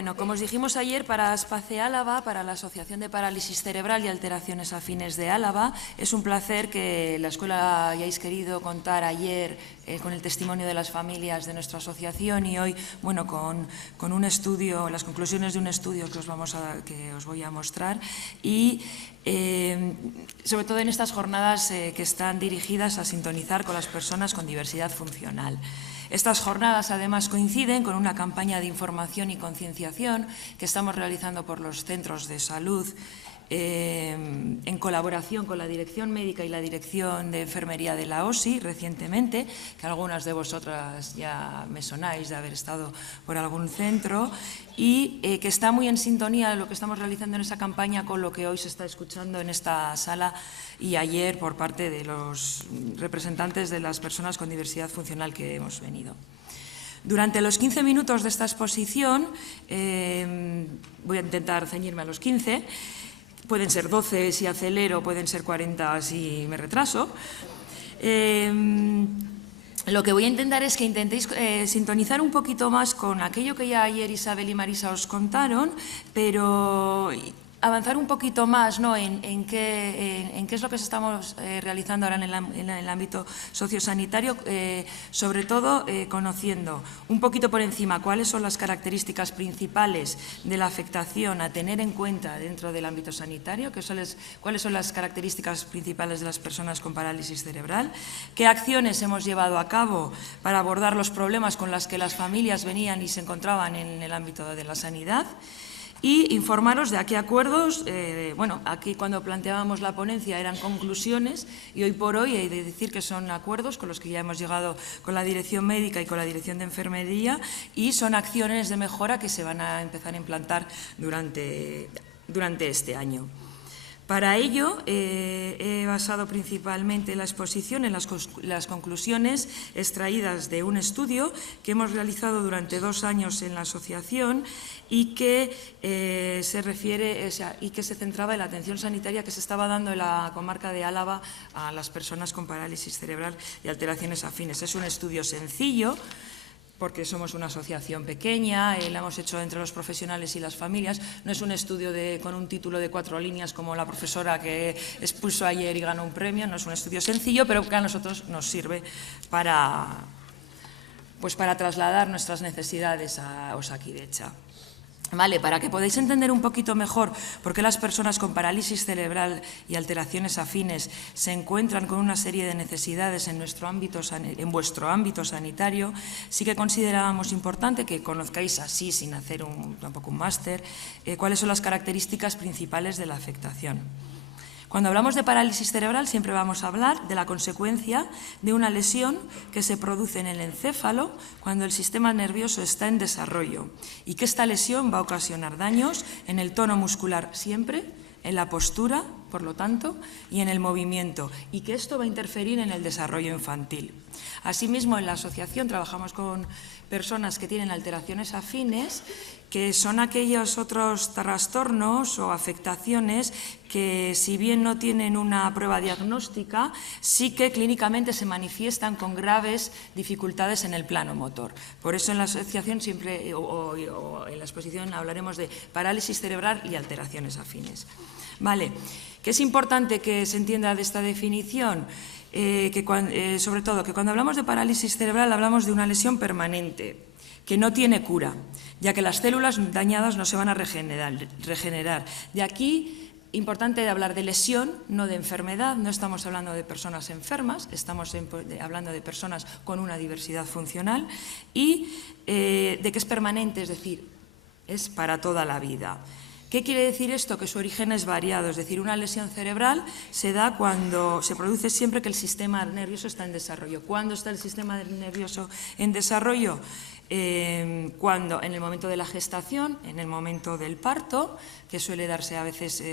Bueno, como os dijimos ayer, para Aspace Álava, para la Asociación de Parálisis Cerebral y Alteraciones Afines de Álava, es un placer que la escuela hayáis querido contar ayer con el testimonio de las familias de nuestra asociación y hoy, bueno, con un estudio, las conclusiones de un estudio que os voy a mostrar y sobre todo en estas jornadas que están dirigidas a sintonizar con las personas con diversidad funcional. Estas jornadas, además, coinciden con una campaña de información y concienciación que estamos realizando por los centros de salud en colaboración con la Dirección Médica y la Dirección de Enfermería de la OSI recientemente, que algunas de vosotras ya me sonáis de haber estado por algún centro, y que está muy en sintonía lo que estamos realizando en esa campaña con lo que hoy se está escuchando en esta sala y ayer por parte de los representantes de las personas con diversidad funcional que hemos venido. Durante los 15 minutos de esta exposición, voy a intentar ceñirme a los 15, pueden ser 12 si acelero, pueden ser 40 si me retraso. Lo que voy a intentar es que intentéis sintonizar un poquito más con aquello que ya ayer Isabel y Marisa os contaron, pero avanzar un poquito más, ¿no?, en qué es lo que estamos realizando ahora en el ámbito sociosanitario, sobre todo conociendo un poquito por encima cuáles son las características principales de la afectación a tener en cuenta dentro del ámbito sanitario, cuáles son las características principales de las personas con parálisis cerebral, qué acciones hemos llevado a cabo para abordar los problemas con los que las familias venían y se encontraban en el ámbito de la sanidad, y informaros de a qué acuerdos, bueno, aquí cuando planteábamos la ponencia eran conclusiones y hoy por hoy he de decir que son acuerdos con los que ya hemos llegado con la Dirección Médica y con la Dirección de Enfermería y son acciones de mejora que se van a empezar a implantar durante este año. Para ello, he basado principalmente la exposición en las conclusiones extraídas de un estudio que hemos realizado durante 2 años en la asociación y que se centraba en la atención sanitaria que se estaba dando en la comarca de Álava a las personas con parálisis cerebral y alteraciones afines. Es un estudio sencillo, porque somos una asociación pequeña, la hemos hecho entre los profesionales y las familias. No es un estudio con un título de 4 líneas como la profesora que expuso ayer y ganó un premio, no es un estudio sencillo, pero que a nosotros nos sirve para trasladar nuestras necesidades a Osakidetza. Vale, para que podáis entender un poquito mejor por qué las personas con parálisis cerebral y alteraciones afines se encuentran con una serie de necesidades en vuestro ámbito sanitario, sí que considerábamos importante que conozcáis así, sin hacer tampoco un máster, cuáles son las características principales de la afectación. Cuando hablamos de parálisis cerebral siempre vamos a hablar de la consecuencia de una lesión que se produce en el encéfalo cuando el sistema nervioso está en desarrollo y que esta lesión va a ocasionar daños en el tono muscular siempre, en la postura, por lo tanto, y en el movimiento, y que esto va a interferir en el desarrollo infantil. Asimismo, en la asociación trabajamos con personas que tienen alteraciones afines, que son aquellos otros trastornos o afectaciones que, si bien no tienen una prueba diagnóstica, sí que clínicamente se manifiestan con graves dificultades en el plano motor. Por eso en la asociación siempre, o en la exposición, hablaremos de parálisis cerebral y alteraciones afines. Vale, ¿qué es importante que se entienda de esta definición? Sobre todo, que cuando hablamos de parálisis cerebral hablamos de una lesión permanente, que no tiene cura, ya que las células dañadas no se van a regenerar. De aquí, importante hablar de lesión, no de enfermedad. No estamos hablando de personas enfermas, estamos hablando de personas con una diversidad funcional y de que es permanente, es decir, es para toda la vida. ¿Qué quiere decir esto? Que su origen es variado, es decir, una lesión cerebral se produce siempre que el sistema nervioso está en desarrollo. ¿Cuándo está el sistema nervioso en desarrollo? Cuando en el momento de la gestación, en el momento del parto, que suele darse a veces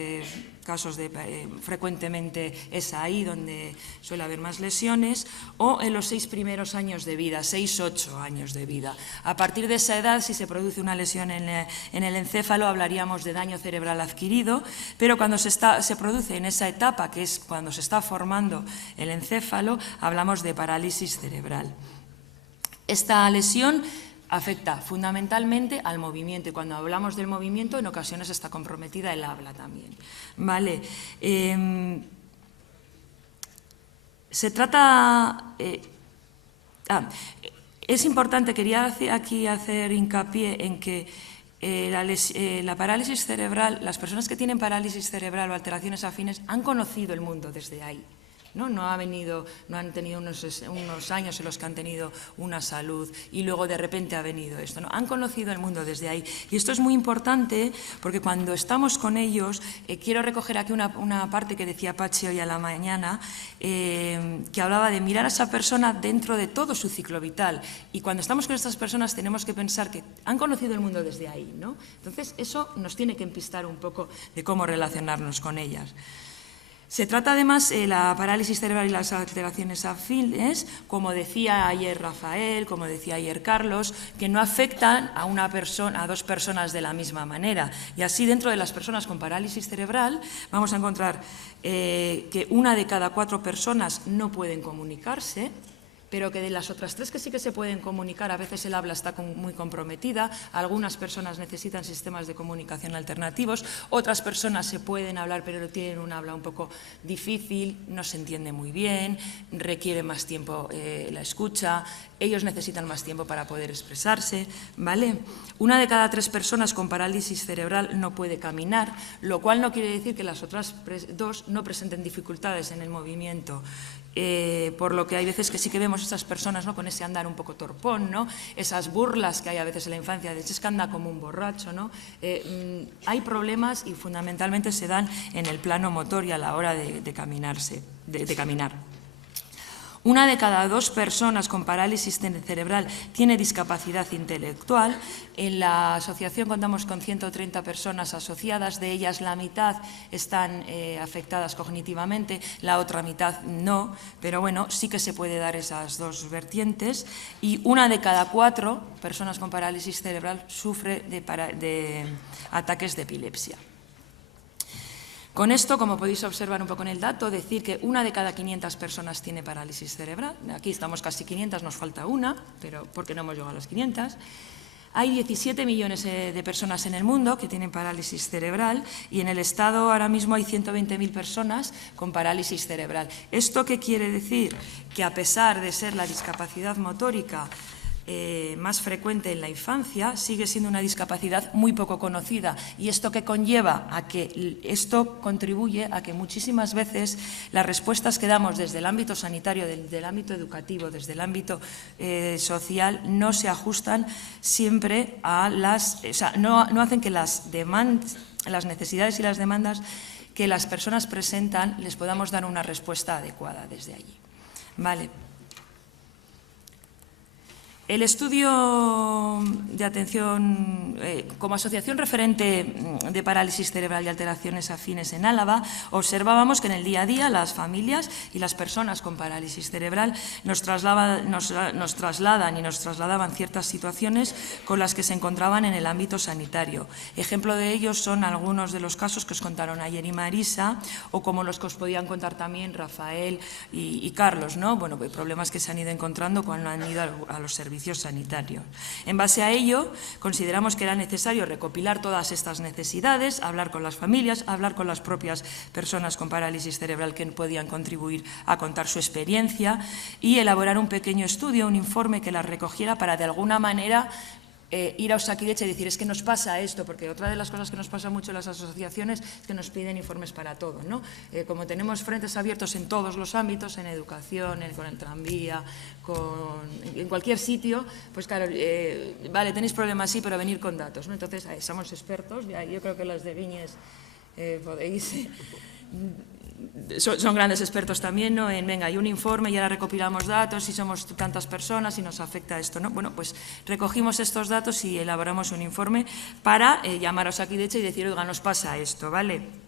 frecuentemente es ahí donde suele haber más lesiones, o en los 6 primeros años de vida, 6-8 años de vida. A partir de esa edad, si se produce una lesión en el encéfalo, hablaríamos de daño cerebral adquirido, pero cuando se produce en esa etapa, que es cuando se está formando el encéfalo, hablamos de parálisis cerebral. Esta lesión afecta fundamentalmente al movimiento, y cuando hablamos del movimiento en ocasiones está comprometida el habla también. ¿Vale? Se trata... es importante, quería aquí hacer hincapié en que la parálisis cerebral, las personas que tienen parálisis cerebral o alteraciones afines han conocido el mundo desde ahí. No han tenido unos años en los que han tenido una salud y luego de repente ha venido esto, ¿no? Han conocido el mundo desde ahí. Y esto es muy importante porque cuando estamos con ellos, quiero recoger aquí una parte que decía Pachi hoy a la mañana, que hablaba de mirar a esa persona dentro de todo su ciclo vital. Y cuando estamos con estas personas tenemos que pensar que han conocido el mundo desde ahí, ¿no? Entonces eso nos tiene que empistar un poco de cómo relacionarnos con ellas. Se trata además la parálisis cerebral y las alteraciones afines, como decía ayer Rafael, como decía ayer Carlos, que no afectan a dos personas de la misma manera. Y así dentro de las personas con parálisis cerebral vamos a encontrar que 1 de cada 4 personas no pueden comunicarse, pero que de las otras 3 que sí que se pueden comunicar, a veces el habla está muy comprometida, algunas personas necesitan sistemas de comunicación alternativos, otras personas se pueden hablar pero tienen un habla un poco difícil, no se entiende muy bien, requiere más tiempo la escucha, ellos necesitan más tiempo para poder expresarse, ¿vale? 1 de cada 3 personas con parálisis cerebral no puede caminar, lo cual no quiere decir que las otras 2 no presenten dificultades en el movimiento. Por lo que hay veces que sí que vemos estas personas, ¿no?, con ese andar un poco torpón, ¿no?, esas burlas que hay a veces en la infancia, de es que anda como un borracho, ¿no? Hay problemas y fundamentalmente se dan en el plano motor y a la hora de caminar. 1 de cada 2 personas con parálisis cerebral tiene discapacidad intelectual. En la asociación contamos con 130 personas asociadas, de ellas la mitad están afectadas cognitivamente, la otra mitad no, pero bueno, sí que se puede dar esas 2 vertientes. Y 1 de cada 4 personas con parálisis cerebral sufre de ataques de epilepsia. Con esto, como podéis observar un poco en el dato, decir que 1 de cada 500 personas tiene parálisis cerebral. Aquí estamos casi 500, nos falta 1, pero porque no hemos llegado a las 500. Hay 17 millones de personas en el mundo que tienen parálisis cerebral y en el Estado ahora mismo hay 120.000 personas con parálisis cerebral. ¿Esto qué quiere decir? Que a pesar de ser la discapacidad motórica más frecuente en la infancia, sigue siendo una discapacidad muy poco conocida, y esto que conlleva a que esto contribuye a que muchísimas veces las respuestas que damos desde el ámbito sanitario, desde el ámbito educativo, desde el ámbito social, no se ajustan siempre a no hacen que las necesidades y las demandas que las personas presentan les podamos dar una respuesta adecuada desde allí. Vale. El estudio de atención, como asociación referente de parálisis cerebral y alteraciones afines en Álava, observábamos que en el día a día las familias y las personas con parálisis cerebral nos trasladaban y nos trasladaban ciertas situaciones con las que se encontraban en el ámbito sanitario. Ejemplo de ellos son algunos de los casos que os contaron ayer y Marisa, o como los que os podían contar también Rafael y Carlos, ¿no? Bueno, pues problemas que se han ido encontrando cuando han ido a los servicios sanitarios. En base a ello, consideramos que era necesario recopilar todas estas necesidades, hablar con las familias, hablar con las propias personas con parálisis cerebral que podían contribuir a contar su experiencia y elaborar un pequeño estudio, un informe que las recogiera para de alguna manera ir a Osakidetza y decir, es que nos pasa esto, porque otra de las cosas que nos pasa mucho en las asociaciones es que nos piden informes para todo, ¿no? Como tenemos frentes abiertos en todos los ámbitos, en educación, con el tranvía, en cualquier sitio, pues claro, vale, tenéis problemas, sí, pero venir con datos, ¿no? Entonces, somos expertos, yo creo que las de Viñes podéis... Son grandes expertos también, ¿no? Venga, hay un informe y ahora recopilamos datos y somos tantas personas y nos afecta esto, ¿no? Bueno, pues recogimos estos datos y elaboramos un informe para llamar a Osakidetza y decir, oiga, nos pasa esto, ¿vale?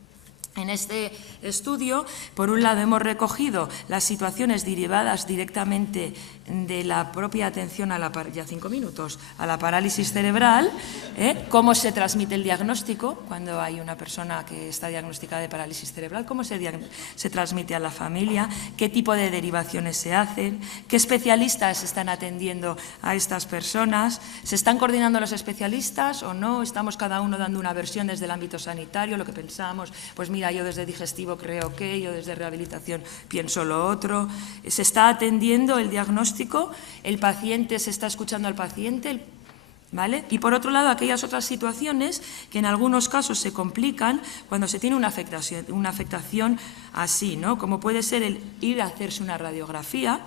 En este estudio, por un lado, hemos recogido las situaciones derivadas directamente de la propia atención a ya 5 minutos, a la parálisis cerebral, cómo se transmite el diagnóstico cuando hay una persona que está diagnosticada de parálisis cerebral, cómo se transmite a la familia, qué tipo de derivaciones se hacen, qué especialistas están atendiendo a estas personas, se están coordinando los especialistas o no, estamos cada uno dando una versión desde el ámbito sanitario, lo que pensamos, pues mira, yo desde digestivo creo que, yo desde rehabilitación pienso lo otro, se está atendiendo el diagnóstico, el paciente se está escuchando al paciente, ¿vale? Y por otro lado, aquellas otras situaciones que en algunos casos se complican cuando se tiene una afectación así, ¿no? Como puede ser el ir a hacerse una radiografía,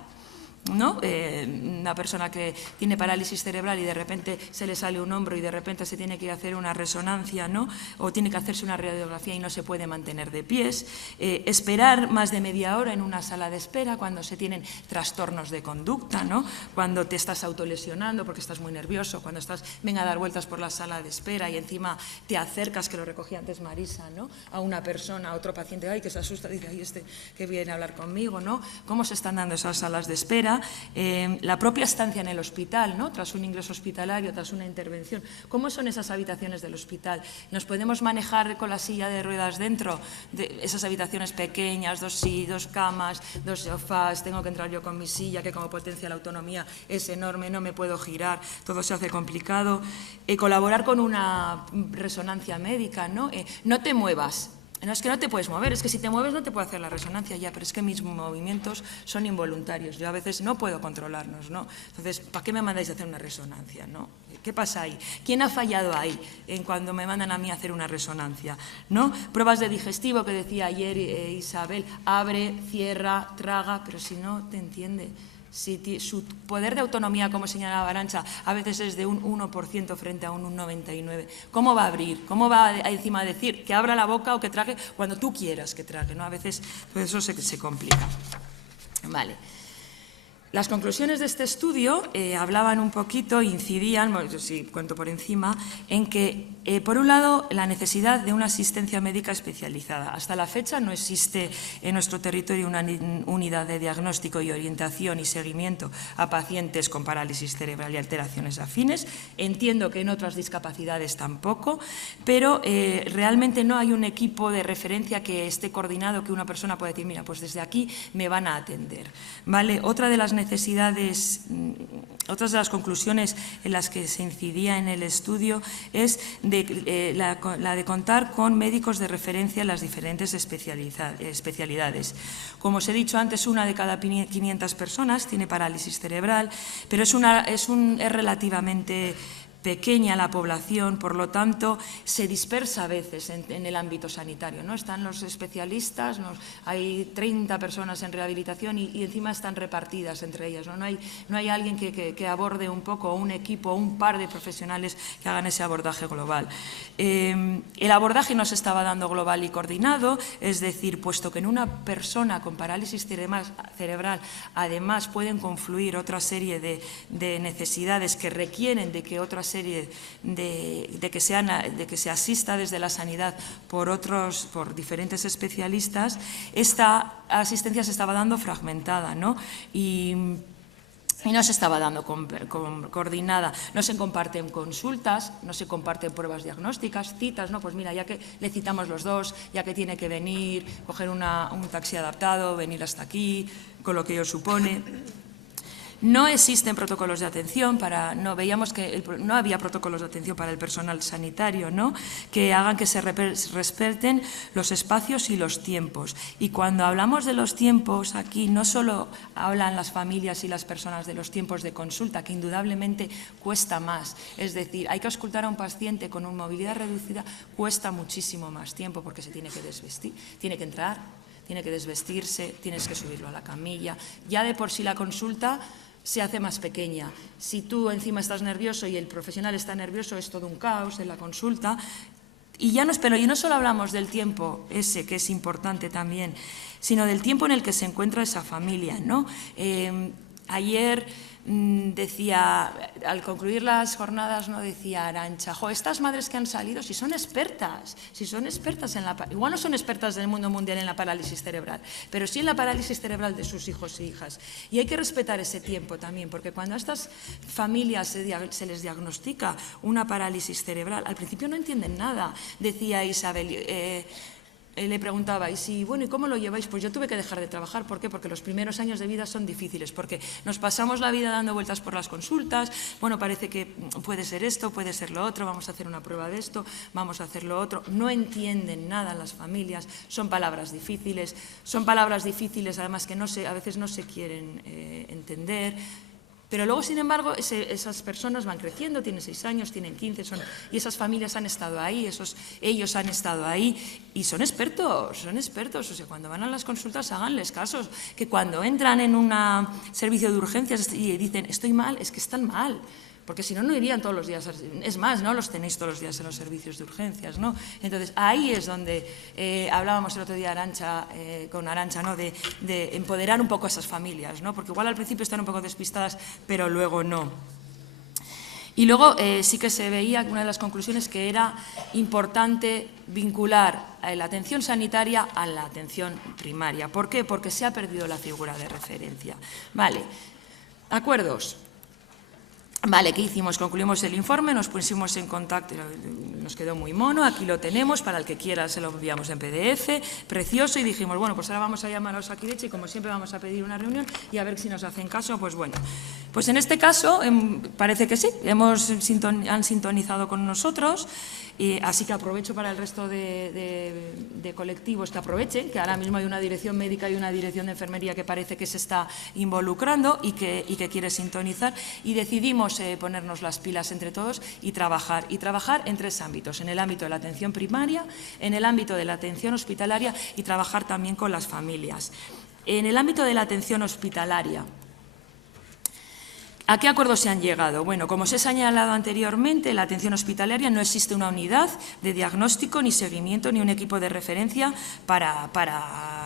¿no? Una persona que tiene parálisis cerebral y de repente se le sale un hombro y de repente se tiene que hacer una resonancia, ¿no? O tiene que hacerse una radiografía y no se puede mantener de pies, esperar más de media hora en una sala de espera cuando se tienen trastornos de conducta, ¿no? Cuando te estás autolesionando porque estás muy nervioso, cuando estás, venga a dar vueltas por la sala de espera y encima te acercas, que lo recogía antes Marisa, ¿no? A una persona, a otro paciente, ay, que se asusta, dice, ay, este que viene a hablar conmigo, ¿no? ¿Cómo se están dando esas salas de espera? La propia estancia en el hospital, ¿no? Tras un ingreso hospitalario, tras una intervención. ¿Cómo son esas habitaciones del hospital? ¿Nos podemos manejar con la silla de ruedas dentro de esas habitaciones pequeñas, dos camas, 2 sofás, tengo que entrar yo con mi silla, que como potencia la autonomía es enorme, no me puedo girar, todo se hace complicado? Colaborar con una resonancia médica, ¿no? No te muevas. No, es que no te puedes mover, es que si te mueves no te puedo hacer la resonancia ya, pero es que mis movimientos son involuntarios, yo a veces no puedo controlarlos, ¿no? Entonces, ¿para qué me mandáis a hacer una resonancia, no? ¿Qué pasa ahí? ¿Quién ha fallado ahí cuando me mandan a mí a hacer una resonancia, ¿no? Pruebas de digestivo que decía ayer Isabel, abre, cierra, traga, pero si no te entiende. Si su poder de autonomía, como señalaba Arantxa, a veces es de un 1% frente a un 99%. ¿Cómo va a abrir? ¿Cómo va encima a decir que abra la boca o que trague cuando tú quieras que trague, ¿no? A veces pues eso se complica. Vale. Las conclusiones de este estudio hablaban un poquito, incidían, bueno, si cuento por encima, en que, por un lado, la necesidad de una asistencia médica especializada. Hasta la fecha no existe en nuestro territorio una unidad de diagnóstico y orientación y seguimiento a pacientes con parálisis cerebral y alteraciones afines. Entiendo que en otras discapacidades tampoco, pero realmente no hay un equipo de referencia que esté coordinado, que una persona pueda decir, mira, pues desde aquí me van a atender, ¿vale? Otra de las necesidades, otras de las conclusiones en las que se incidía en el estudio es la de contar con médicos de referencia en las diferentes especialidades. Como os he dicho antes, 1 de cada 500 personas tiene parálisis cerebral, pero es relativamente pequeña la población, por lo tanto, se dispersa a veces en el ámbito sanitario, ¿no? Están los especialistas, hay 30 personas en rehabilitación y encima están repartidas entre ellas, ¿no? No hay alguien que aborde un poco, un equipo, un par de profesionales que hagan ese abordaje global. El abordaje no se estaba dando global y coordinado, es decir, puesto que en una persona con parálisis cerebral además pueden confluir otra serie de necesidades que requieren de que otras serie de que se asista desde la sanidad por diferentes especialistas, esta asistencia se estaba dando fragmentada, ¿no? Y no se estaba dando coordinada, no se comparten consultas, no se comparten pruebas diagnósticas, citas, ¿no? Pues mira, ya que le citamos los dos, ya que tiene que venir, coger un taxi adaptado, venir hasta aquí, con lo que ello supone. No existen protocolos de atención veíamos que no había protocolos de atención para el personal sanitario, ¿no? Que hagan que se respeten los espacios y los tiempos. Y cuando hablamos de los tiempos, aquí no solo hablan las familias y las personas de los tiempos de consulta, que indudablemente cuesta más. Es decir, hay que auscultar a un paciente con una movilidad reducida, cuesta muchísimo más tiempo porque se tiene que desvestir, tiene que entrar, tiene que desvestirse, tienes que subirlo a la camilla. Ya de por sí la consulta se hace más pequeña. Si tú encima estás nervioso y el profesional está nervioso, es todo un caos en la consulta. Y no solo hablamos del tiempo ese, que es importante también, sino del tiempo en el que se encuentra esa familia, ¿no? Ayer decía, al concluir las jornadas, no decía Arantxa, jo, estas madres que han salido, si son expertas en la, igual no son expertas del mundo mundial en la parálisis cerebral, pero sí en la parálisis cerebral de sus hijos e hijas. Y hay que respetar ese tiempo también, porque cuando a estas familias se les diagnostica una parálisis cerebral, al principio no entienden nada. Decía Isabel, le preguntaba, ¿y cómo lo lleváis? Pues yo tuve que dejar de trabajar. ¿Por qué? Porque los primeros años de vida son difíciles, porque nos pasamos la vida dando vueltas por las consultas, bueno, parece que puede ser esto, puede ser lo otro, vamos a hacer una prueba de esto, vamos a hacer lo otro. No entienden nada las familias, son palabras difíciles además que a veces no se quieren entender. Pero luego, sin embargo, esas personas van creciendo, tienen 6 años, tienen 15, y esas familias han estado ahí, ellos han estado ahí y son expertos. O sea, cuando van a las consultas, háganles caso, que cuando entran en un servicio de urgencias y dicen, estoy mal, es que están mal. Porque si no, no irían todos los días. Es más, no los tenéis todos los días en los servicios de urgencias, ¿no? Entonces, ahí es donde hablábamos el otro día con Arantxa, ¿no? De empoderar un poco a esas familias, ¿no? Porque igual al principio están un poco despistadas, pero luego no. Y luego sí que se veía una de las conclusiones que era importante vincular la atención sanitaria a la atención primaria. ¿Por qué? Porque se ha perdido la figura de referencia. Vale, acuerdos. Vale, ¿qué hicimos? Concluimos el informe, nos pusimos en contacto, nos quedó muy mono, aquí lo tenemos, para el que quiera se lo enviamos en PDF, precioso, y dijimos, bueno, pues ahora vamos a llamar a Osakidetza y como siempre vamos a pedir una reunión y a ver si nos hacen caso. Pues bueno, pues en este caso parece que sí, han sintonizado con nosotros, así que aprovecho para el resto de colectivos que aprovechen, que ahora mismo hay una dirección médica y una dirección de enfermería que parece que se está involucrando y que quiere sintonizar, y decidimos ponernos las pilas entre todos y trabajar en 3 ámbitos, en el ámbito de la atención primaria, en el ámbito de la atención hospitalaria y trabajar también con las familias. En el ámbito de la atención hospitalaria, ¿a qué acuerdos se han llegado? Bueno, como se ha señalado anteriormente, en la atención hospitalaria no existe una unidad de diagnóstico, ni seguimiento, ni un equipo de referencia para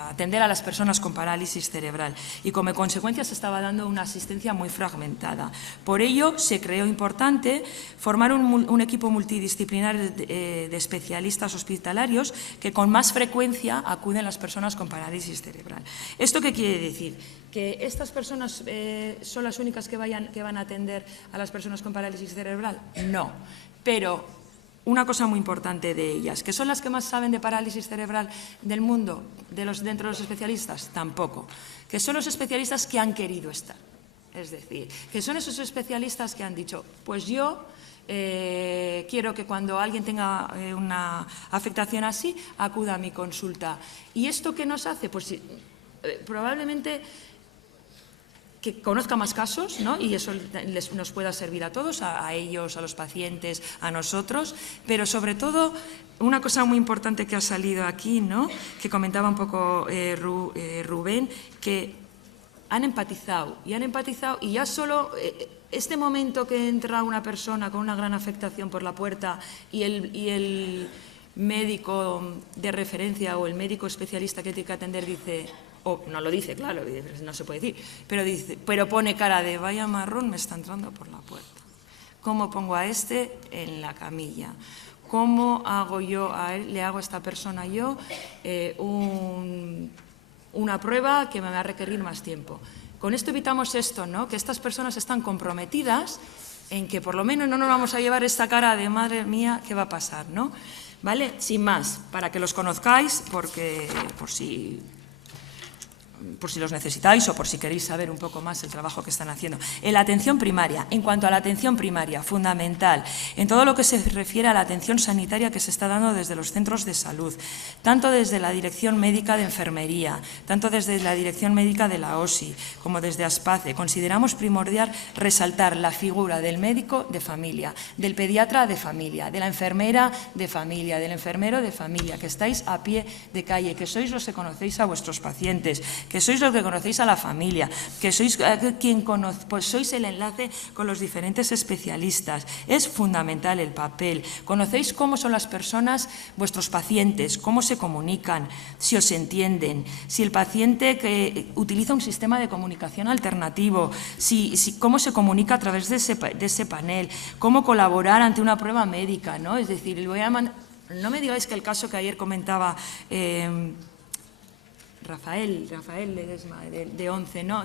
atender a las personas con parálisis cerebral, y como consecuencia se estaba dando una asistencia muy fragmentada. Por ello, se creó importante formar un equipo multidisciplinar de especialistas hospitalarios que con más frecuencia acuden a las personas con parálisis cerebral. ¿Esto qué quiere decir? ¿Que estas personas son las únicas que van a atender a las personas con parálisis cerebral? No, pero una cosa muy importante de ellas, ¿que son las que más saben de parálisis cerebral del mundo, dentro de los especialistas? Tampoco. ¿Que son los especialistas que han querido estar? Es decir, que son esos especialistas que han dicho, pues yo quiero que cuando alguien tenga una afectación así, acuda a mi consulta. ¿Y esto qué nos hace? Pues probablemente que conozca más casos, ¿no? Y eso nos pueda servir a todos, a ellos, a los pacientes, a nosotros, pero sobre todo una cosa muy importante que ha salido aquí, ¿no? Que comentaba un poco Rubén, que han empatizado y ya solo este momento que entra una persona con una gran afectación por la puerta y el médico de referencia o el médico especialista que tiene que atender dice, o no lo dice, claro, no se puede decir, pero pone cara de vaya marrón me está entrando por la puerta. ¿Cómo pongo a este en la camilla? ¿Cómo hago yo le hago a esta persona yo una prueba que me va a requerir más tiempo? Con esto evitamos esto, ¿no? Que estas personas están comprometidas en que por lo menos no nos vamos a llevar esta cara de madre mía, ¿qué va a pasar, no? ¿Vale? Sin más, para que los conozcáis, porque por si los necesitáis o por si queréis saber un poco más el trabajo que están haciendo. En la atención primaria, en cuanto a la atención primaria, fundamental, en todo lo que se refiere a la atención sanitaria que se está dando desde los centros de salud, tanto desde la Dirección Médica de Enfermería, tanto desde la Dirección Médica de la OSI, como desde ASPACE, consideramos primordial resaltar la figura del médico de familia, del pediatra de familia, de la enfermera de familia, del enfermero de familia, que estáis a pie de calle, que sois los que conocéis a vuestros pacientes, que sois los que conocéis a la familia, que sois pues sois el enlace con los diferentes especialistas. Es fundamental el papel. Conocéis cómo son las personas, vuestros pacientes, cómo se comunican, si os entienden, si el paciente que utiliza un sistema de comunicación alternativo, cómo se comunica a través de ese panel, cómo colaborar ante una prueba médica, ¿no? Es decir, no me digáis que el caso que ayer comentaba Rafael Ledesma, de 11, ¿no?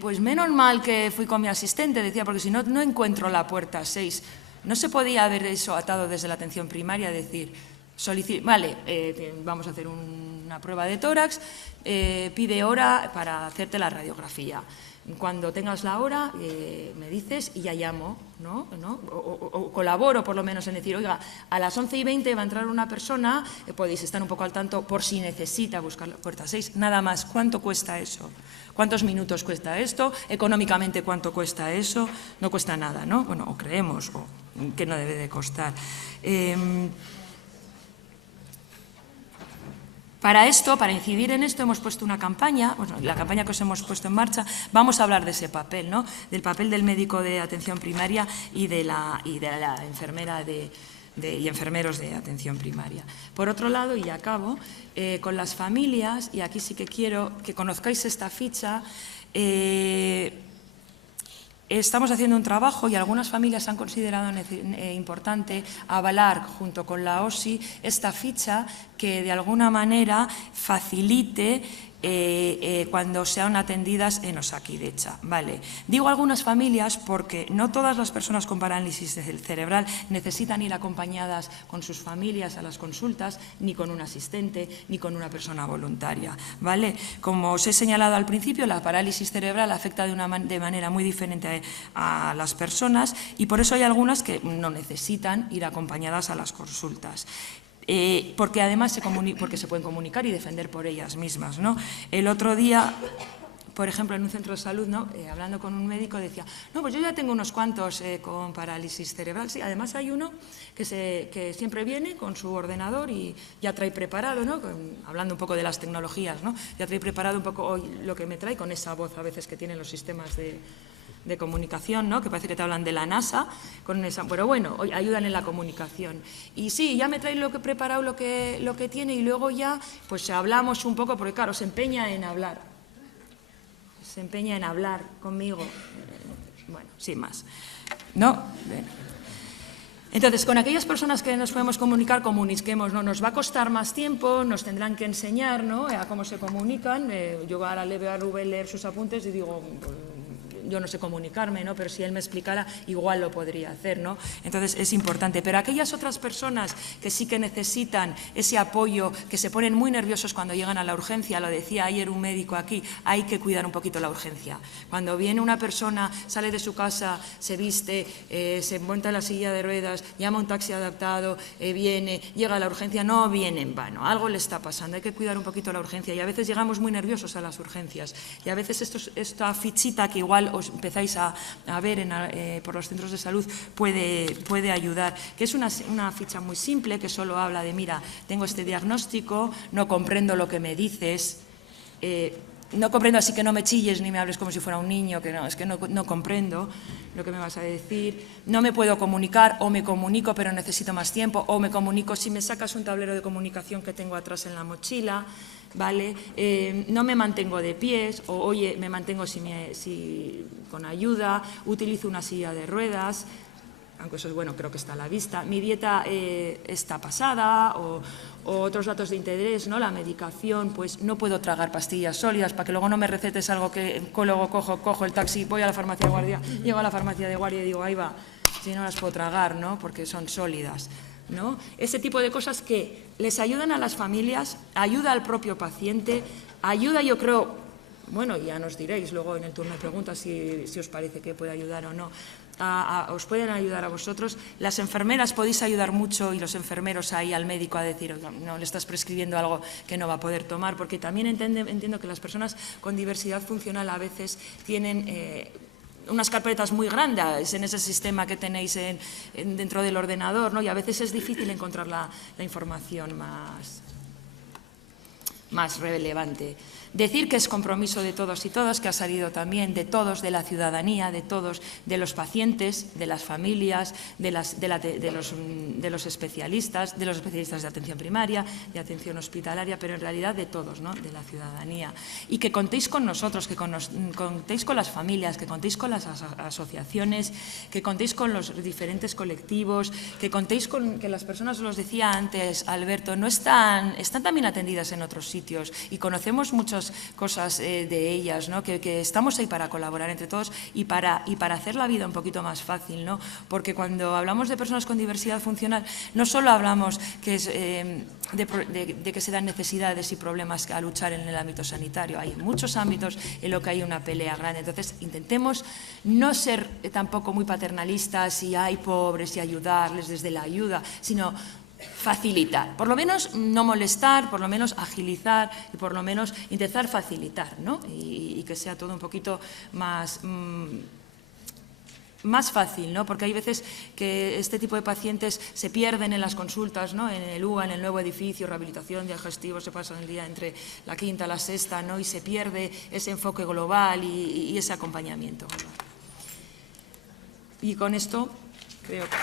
Pues menos mal que fui con mi asistente, decía, porque si no, no encuentro la puerta 6. No se podía haber eso atado desde la atención primaria, decir, vale, vamos a hacer una prueba de tórax, pide hora para hacerte la radiografía. Cuando tengas la hora, me dices y ya llamo, ¿no? O colaboro por lo menos en decir, oiga, a las 11:20 va a entrar una persona, podéis estar un poco al tanto por si necesita buscar la puerta 6, nada más. ¿Cuánto cuesta eso? ¿Cuántos minutos cuesta esto? Económicamente, ¿cuánto cuesta eso? No cuesta nada, ¿no? Bueno, o creemos que no debe de costar. Para esto, para incidir en esto, hemos puesto una campaña, bueno, la campaña que os hemos puesto en marcha, vamos a hablar de ese papel, ¿no? Del papel del médico de atención primaria y de la enfermera y enfermeros de atención primaria. Por otro lado, y acabo, con las familias, y aquí sí que quiero que conozcáis esta ficha, estamos haciendo un trabajo y algunas familias han considerado importante avalar junto con la OSI esta ficha que de alguna manera facilite cuando sean atendidas en Osakidetza. Vale. Digo algunas familias porque no todas las personas con parálisis cerebral necesitan ir acompañadas con sus familias a las consultas, ni con un asistente, ni con una persona voluntaria. ¿Vale? Como os he señalado al principio, la parálisis cerebral afecta de manera muy diferente a las personas y por eso hay algunas que no necesitan ir acompañadas a las consultas. Porque además se pueden comunicar y defender por ellas mismas, ¿no? El otro día, por ejemplo, en un centro de salud, ¿no? Hablando con un médico, decía, no, pues yo ya tengo unos cuantos con parálisis cerebral. Sí, además hay uno que siempre viene con su ordenador y ya trae preparado, ¿no? Hablando un poco de las tecnologías, ¿no? Ya trae preparado un poco hoy lo que me trae con esa voz a veces que tienen los sistemas de comunicación, ¿no? Que parece que te hablan de la NASA, pero bueno, ayudan en la comunicación. Y sí, ya me trae lo que he preparado, lo que tiene, y luego ya pues hablamos un poco, porque claro, se empeña en hablar conmigo, bueno, sin más, ¿no? Entonces, con aquellas personas que nos podemos comuniquemos, ¿no? Nos va a costar más tiempo, nos tendrán que enseñar, ¿no? A cómo se comunican. Yo ahora le veo a Rubén leer sus apuntes y digo, yo no sé comunicarme, ¿no? Pero si él me explicara, igual lo podría hacer, ¿no? Entonces, es importante. Pero aquellas otras personas que sí que necesitan ese apoyo, que se ponen muy nerviosos cuando llegan a la urgencia, lo decía ayer un médico aquí, hay que cuidar un poquito la urgencia. Cuando viene una persona, sale de su casa, se viste, se monta en la silla de ruedas, llama a un taxi adaptado, viene, llega a la urgencia, no viene en vano, algo le está pasando, hay que cuidar un poquito la urgencia y a veces llegamos muy nerviosos a las urgencias y a veces esta fichita que igual os empezáis a ver por los centros de salud puede ayudar, que es una ficha muy simple que solo habla de, mira, tengo este diagnóstico, no comprendo lo que me dices, no comprendo, así que no me chilles ni me hables como si fuera un niño, que no, es que no comprendo lo que me vas a decir, no me puedo comunicar o me comunico pero necesito más tiempo o me comunico si me sacas un tablero de comunicación que tengo atrás en la mochila, ¿vale? No me mantengo de pies o, oye, me mantengo con ayuda, utilizo una silla de ruedas, aunque eso es bueno, creo que está a la vista, mi dieta está pasada o otros datos de interés, ¿no? La medicación, pues no puedo tragar pastillas sólidas para que luego no me recetes algo que luego cojo el taxi, voy a la farmacia de guardia, llego a la farmacia de guardia y digo, ahí va, si no las puedo tragar, ¿no? Porque son sólidas, ¿no? Ese tipo de cosas que les ayudan a las familias, ayuda al propio paciente, ayuda, yo creo, bueno, ya nos diréis luego en el turno de preguntas si os parece que puede ayudar o no, os pueden ayudar a vosotros. Las enfermeras podéis ayudar mucho y los enfermeros ahí al médico a decir, no le estás prescribiendo algo que no va a poder tomar, porque también entiendo que las personas con diversidad funcional a veces tienen unas carpetas muy grandes en ese sistema que tenéis dentro del ordenador, ¿no? Y a veces es difícil encontrar la información más relevante, Decir que es compromiso de todos y todas, que ha salido también de todos, de la ciudadanía, de todos, de los pacientes, de las familias, de los especialistas de atención primaria, de atención hospitalaria, pero en realidad de todos, ¿no? De la ciudadanía. Y que contéis con nosotros, que contéis con las familias, que contéis con las asociaciones, que contéis con los diferentes colectivos, que contéis con que las personas, os los decía antes, Alberto, no están también atendidas en otros sitios y conocemos muchas cosas de ellas, ¿no? Que estamos ahí para colaborar entre todos y para hacer la vida un poquito más fácil, ¿no? Porque cuando hablamos de personas con diversidad funcional, no solo hablamos que es, de que se dan necesidades y problemas a luchar en el ámbito sanitario, hay muchos ámbitos en los que hay una pelea grande. Entonces, intentemos no ser tampoco muy paternalistas y hay pobres y ayudarles desde la ayuda, sino facilitar, por lo menos no molestar, por lo menos agilizar y por lo menos intentar facilitar, ¿no? Y que sea todo un poquito más fácil, ¿no? Porque hay veces que este tipo de pacientes se pierden en las consultas, ¿no? En el UA, en el nuevo edificio, rehabilitación, digestivo, se pasan el día entre la quinta y la sexta, ¿no? Y se pierde ese enfoque global y ese acompañamiento global. Y con esto creo que...